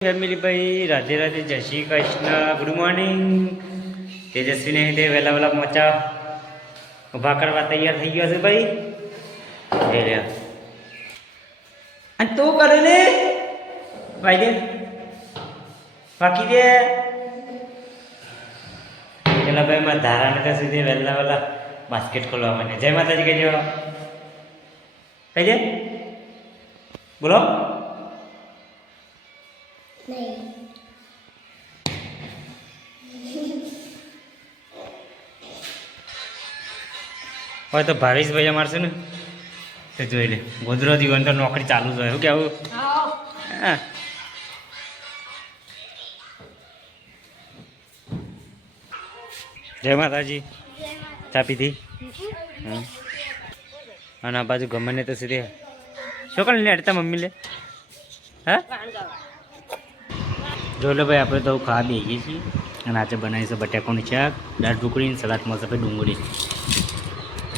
family ભાઈ રાધે રાધે જય Shri Krishna good morning તેજસ્વી ને તે વહેલા વહેલા મોચા ઊભા કરવા તૈયાર થઈ ગયો છે ભાઈ અને તું કરે ને ભાઈ દે બાકી દે પેલા ભાઈ માં ધારાનગર સુધી વહેલા વહેલા બાસ્કેટ ખોલવા મને જય માતાજી કહેજો કહી દે બોલો હોય તો ભાવેશભાઈ અમારે છે ને તે જોઈ લે ગોધરા જીવન તો નોકરી ચાલુ જ હોય શું કેવું હા જય માતાજી ચા પીધી અને આ બાજુ ગમે તો સીધે શું કરે ને અડતા મમ્મી લે હા જો લે ભાઈ આપણે તો ખાવા બેસીએ છીએ અને આજે બનાવીશું બટાકાનું શાક દાળ ઢોકળી સલાડ મળશે ભાઈ ડુંગળી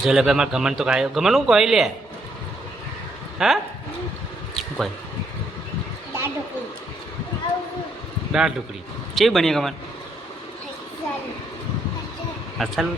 જો લે ભાઈ મારે ગમન તો ખાય ગમન હું કહી લે હા શું કહે દાળ ઢોકળી કેવી બની ગમન અસલ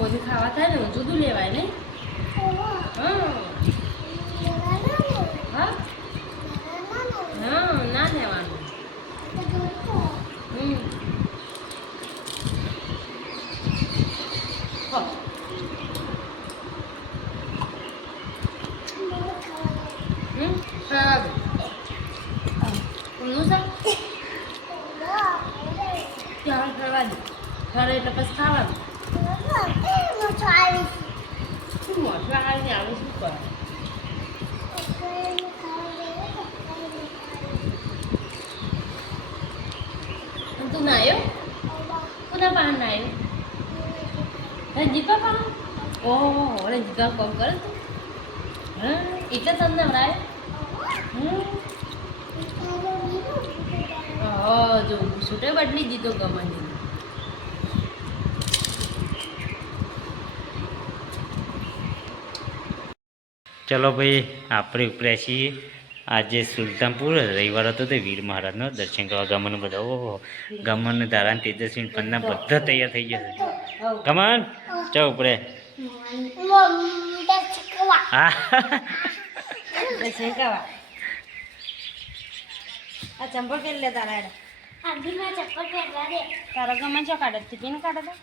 પછી ખાવા થાય ને જુદું લેવાય ને ના લેવાનું ત્યાં કરવા દે ઘરે એટલે પછી ખાવાનું શું મોટું આવીને આવે શું કરે તું ના આવ્યો કોના પાન ના આવ્યો રંજીપા પાન ઓહો રંજીપા કોમ કરે તું હા એટલે તમને હમણાં જો છૂટે બદલી દીધો ગમન ચલો ભાઈ આપણે ઉપર્યા છીએ આજે સુલતાનપુર રવિવાર હતો તે વીર મહારાજનો દર્શન કરવા ગમન બધા ઓહો ગમન ધારાન તેજસ્વી પન્ના બધા તૈયાર થઈ ગયા છે ગમન ચો ઉપરે હા આ ચંપલ પહેરી લે તારા તારા ગમન ચો કાઢે ટિફિન કાઢે તો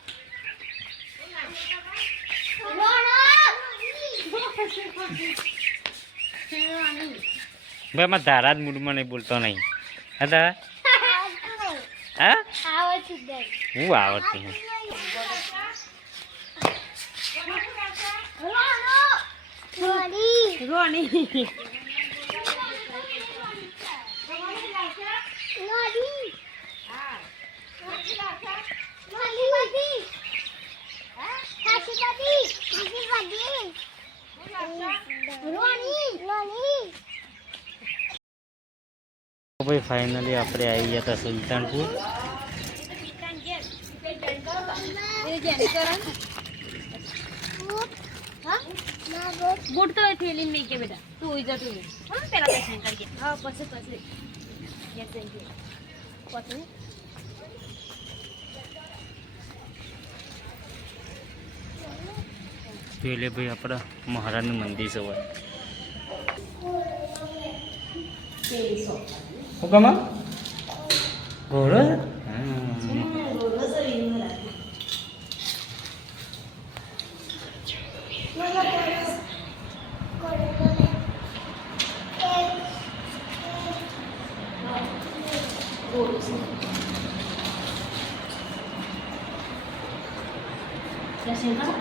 ભાઈ માં ધારા જ મૂડમાં નહીં બોલતો નહીં હા હા હું આવડતી હું ભાઈ ફાઇનલી આપણે આવી ગયા હતા સુલતાનપુર બૂટ તો થેલી નહીં કે બેટા તું હોઈ જા તું પેલા દર્શન કરજે હા પછી પેલે ભાઈ આપણા મહારાજનું મંદિર છે હોય હુકમા ઘોડો ઓલું છે દર્શન કરો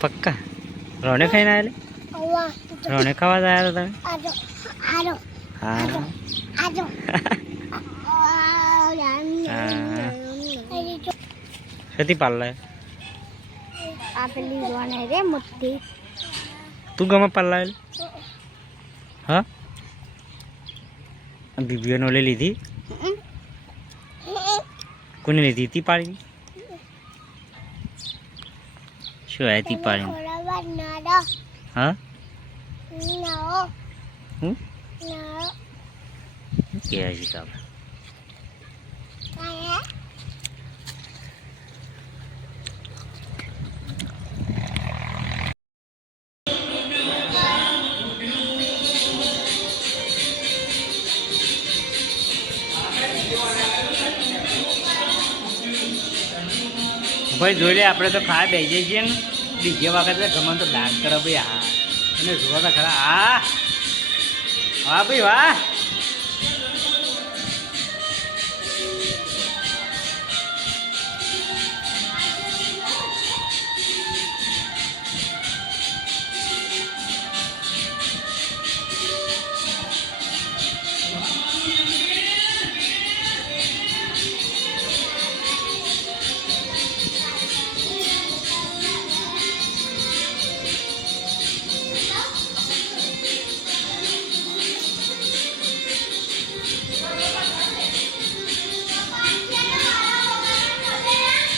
પક્કા રોને ખાઈને આવેલા રોને ખાવા જ આવ્યા હતા તમે સતી પાલ્લા આપેલી જોવાને રે મોટી તું ગમે પાલ્લા હા દીદીઓને લઈ લીધી કોને લીધી તી પાડી શું આ તી પાડી હા હું કે હજી કામ ભાઈ જોઈ લે આપણે તો ખાવા બેસી જઈએ ને બીજે વખત ગમે તો ડાન્સ કરો ભાઈ હા અને જોવા તો ખરા હા વાહ ભાઈ વાહ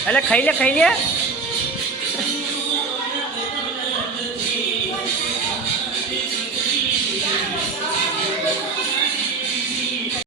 એટલે ખાઈ લે